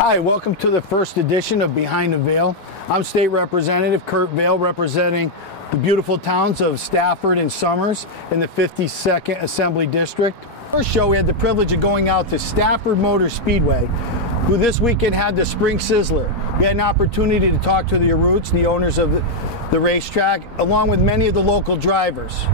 Hi, welcome to the first edition of Behind the Vail. I'm State Representative Kurt Vail, representing the beautiful towns of Stafford and Somers in the 52nd Assembly District. First show, we had the privilege of going out to Stafford Motor Speedway, who this weekend had the Spring Sizzler. We had an opportunity to talk to the Aroots, the owners of the racetrack, along with many of the local drivers.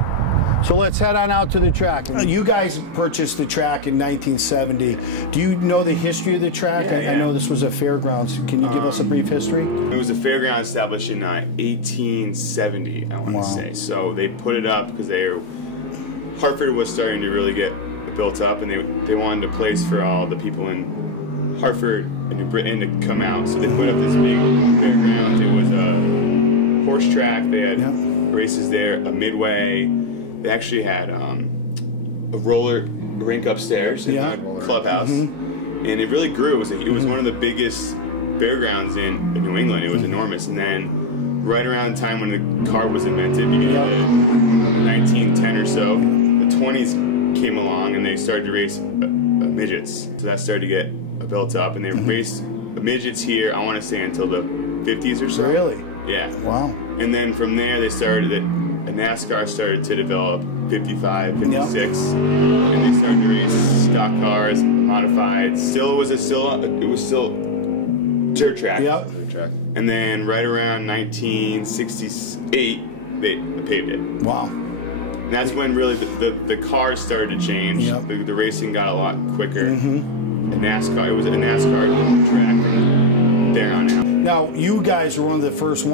So let's head on out to the track. You guys purchased the track in 1970. Do you know the history of the track? Yeah. I know this was a fairgrounds. Can you give us a brief history? It was a fairground established in 1870, I want to say. So they put it up because Hartford was starting to really get built up, and they wanted a place for all the people in Hartford and New Britain to come out. So they put up this big fairground. It was a horse track. They had races there, a midway. They actually had a roller rink upstairs in the clubhouse, and it really grew. It was one of the biggest fairgrounds in New England. It was enormous. And then right around the time when the car was invented, beginning of 1910 or so, the 20s came along and they started to race midgets. So that started to get built up, and they raced midgets here, I want to say, until the 50s or so. Really? Yeah. Wow. And then from there they started NASCAR started to develop 55, 56, and they started to race stock cars, modified. It was still dirt track. Yep. And then right around 1968, they paved it. Wow. And that's when really the cars started to change. Yep. The racing got a lot quicker. And NASCAR, it was a NASCAR track from there on out. Now, you guys were one of the first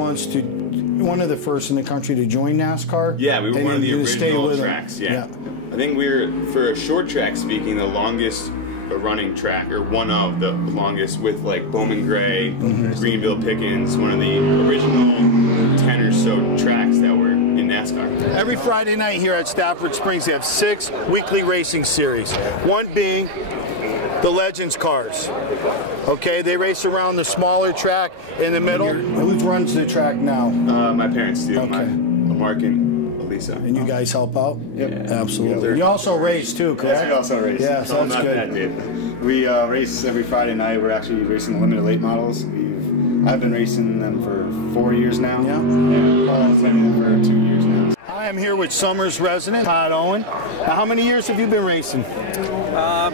in the country to join NASCAR. Yeah, we were one of the original tracks. Yeah. I think we were, for a short track speaking, the longest running track, or one of the longest, with like Bowman Gray, Greenville Pickens, one of the original 10 or so tracks that were in NASCAR. Every Friday night here at Stafford Springs, they have 6 weekly racing series. One being the Legends cars. Okay, they race around the smaller track in the middle. Who runs the track now? My parents do. Okay. Mark and Elisa. And you guys help out? Yep. Yeah, absolutely. You also race too, correct? Yes, we also race. Yeah, so that's good. We race every Friday night. We're actually racing the limited late models. I've been racing them for 4 years now. Yeah. And Paul's been for 2 years now. Hi, I'm here with Somers resident Todd Owen. Now, how many years have you been racing?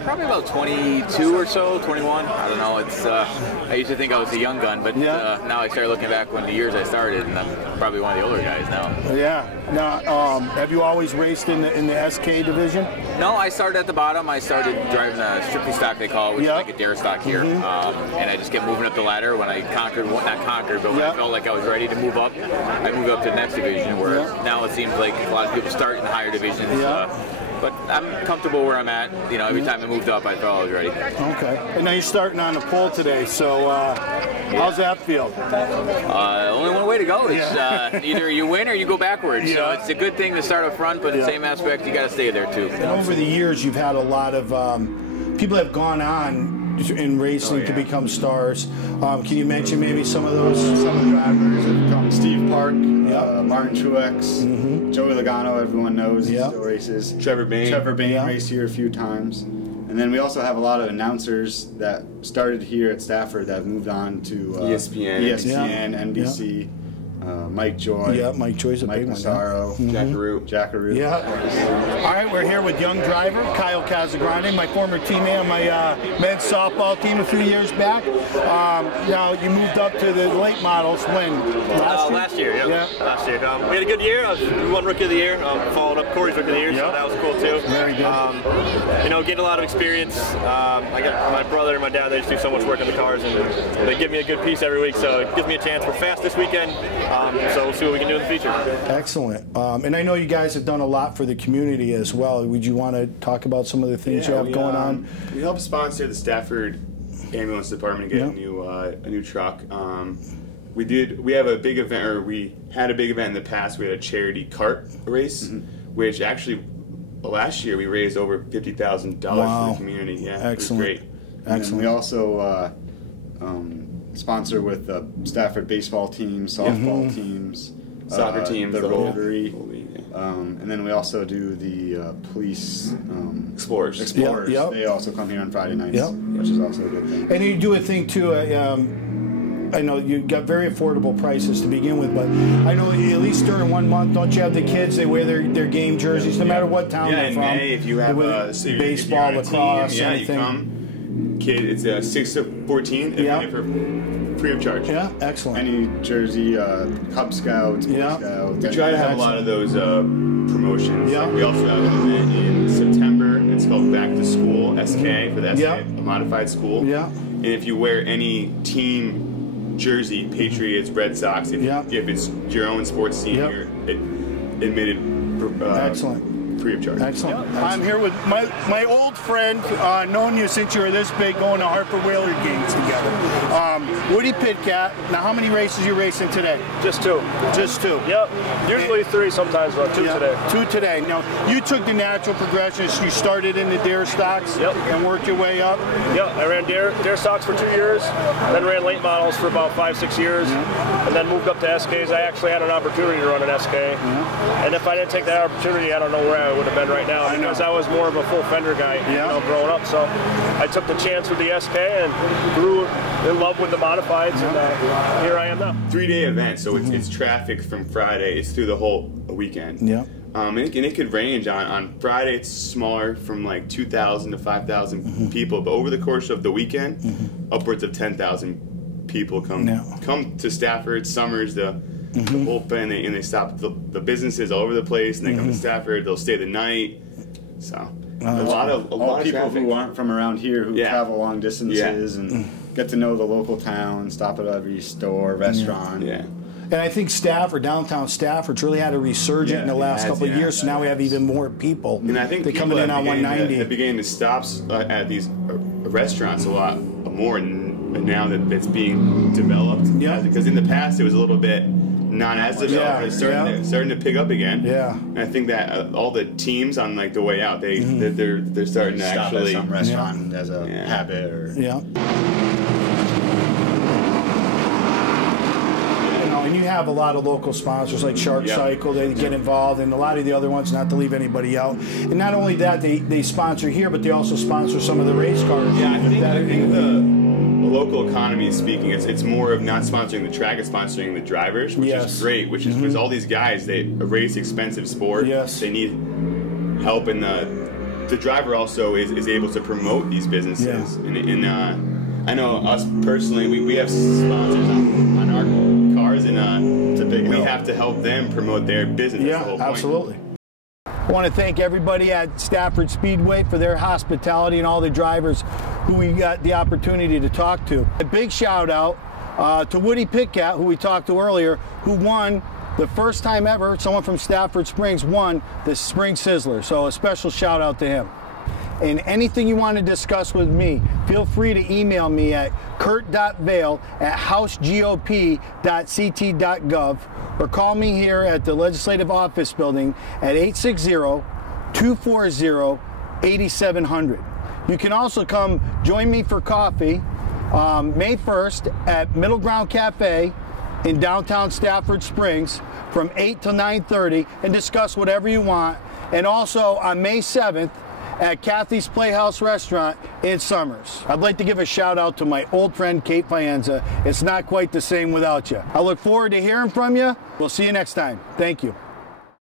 Probably about 22 or so, 21. I don't know. It's I used to think I was a young gun, but now I started looking back when the years I started, and I'm probably one of the older guys now. Yeah. Now, have you always raced in the SK division? No, I started at the bottom. I started driving a strictly stock, they call it, which is like a dare stock here. And I just kept moving up the ladder. When I conquered, not conquered, but when I felt like I was ready to move up, I moved up to the next division, where now it seems like a lot of people start in the higher divisions. But I'm comfortable where I'm at. You know, every time I moved up, I felt I was ready. Okay. And now you're starting on the pole today, so how's that feel? Only one way to go is either you win or you go backwards. So it's a good thing to start up front, but in the same aspect, you got to stay there too. And over the years, you've had a lot of people have gone on in racing to become stars. Can you mention maybe some of those? Some of the drivers have come. Steve Park, Martin Truex, Joey Logano, everyone knows, he still races. Trevor Bain raced here a few times. And then we also have a lot of announcers that started here at Stafford that have moved on to ESPN, NBC. Mike Joy. Mike Joy's a big one. Massaro, Jack Arute. All right, we're here with young driver Kyle Casagrande, my former teammate on my men's softball team a few years back. Now you moved up to the late models when? Last year. Last year. We had a good year. We won Rookie of the Year. Followed up Corey's Rookie of the Year, so that was cool too. Very good. You know, getting a lot of experience. I got my brother and my dad. They just do so much work on the cars, and they give me a good piece every week. So it gives me a chance. We're fast this weekend. So we'll see what we can do in the future. Excellent. And I know you guys have done a lot for the community as well. Would you want to talk about some of the things you have going on? We helped sponsor the Stafford Ambulance Department to get a new truck. We have a big event, or we had a big event in the past. We had a charity kart race, which actually last year we raised over $50,000 for the community. Yeah, excellent. It was great. Excellent. And we also sponsor with Stafford baseball teams, softball teams, soccer teams, the Rotary. And then we also do the police explorers. Yep. They also come here on Friday nights, which is also a good thing. And you do a thing too. I know you got very affordable prices to begin with, but I know at least during 1 month, don't you have the kids? They wear their game jersees, no matter what town they're from. May, if you have baseball, lacrosse, team, anything. You come, kid, it's 6 to 14, for free of charge. Yeah, excellent. Any jersey, Cub Scouts, Boy Scouts. We try to have a lot of those promotions. Yeah. We also have an event in September. It's called Back to School, SK, for the SK, a modified school. Yeah. And if you wear any team jersey, Patriots, Red Sox, if it's your own sports team, you're admitted free of charge. Excellent. I'm here with my old friend, known you since you were this big, going to Hartford Whaler games together. Woody Pitcat. Now, how many races are you racing today? Just 2. Just 2? Yep. Usually 3 sometimes, but 2 today. 2 today. Now, you took the natural progressions. You started in the dare stocks and worked your way up? Yep. I ran dare stocks for 2 years, then ran late models for about 5-6 years, and then moved up to SKs. I actually had an opportunity to run an SK, and if I didn't take that opportunity, I don't know where I would have been right now, because I was more of a full fender guy, growing up. So I took the chance with the SK and grew in love with the modifieds, and here I am now. 3-day event, so it's traffic from Friday. It's through the whole weekend. Yeah. And it could range on Friday. It's smaller, from like 2,000 to 5,000 people, but over the course of the weekend, upwards of 10,000 people come to Stafford, Summers, the whole thing, and they stop the businesses all over the place, and they come to Stafford. They'll stay the night. So a lot of people traffic. who aren't from around here, who travel long distances and get to know the local town, stop at every store, restaurant. And I think Stafford, downtown Stafford's really had a resurgence in the last couple of years, so now we have even more people. And I think they're coming in on 190. They're beginning to stop at these restaurants a lot more now that it's being developed. Yeah. Because in the past it was a little bit not as developed. It's starting to pick up again. Yeah. And I think that all the teams on like the way out, they're starting to stop actually at some restaurant as a habit or And you have a lot of local sponsors like Shark Cycle. They get involved, and a lot of the other ones, not to leave anybody out. And not only that, they sponsor here, but they also sponsor some of the race cars. Yeah, I think the local economy speaking, it's more of not sponsoring the track, it's sponsoring the drivers, which is great. Which is because all these guys, they race expensive sport. They need help, and the driver also is able to promote these businesses. And I know us personally, we have sponsors on our cars, and we have to help them promote their business. That's the whole point. Absolutely. I want to thank everybody at Stafford Speedway for their hospitality and all the drivers who we got the opportunity to talk to. A big shout out to Woody Pitcat, who we talked to earlier, who won the first time ever, someone from Stafford Springs won the Spring Sizzler. So a special shout out to him. And anything you want to discuss with me, feel free to email me at kurt.vail@housegop.ct.gov or call me here at the Legislative Office Building at 860-240-8700. You can also come join me for coffee May 1st at Middle Ground Cafe in downtown Stafford Springs from 8 till 9:30 and discuss whatever you want. And also on May 7th, at Kathy's Playhouse Restaurant in Summers. I'd like to give a shout out to my old friend Kate Fianza. It's not quite the same without you. I look forward to hearing from you. We'll see you next time. Thank you.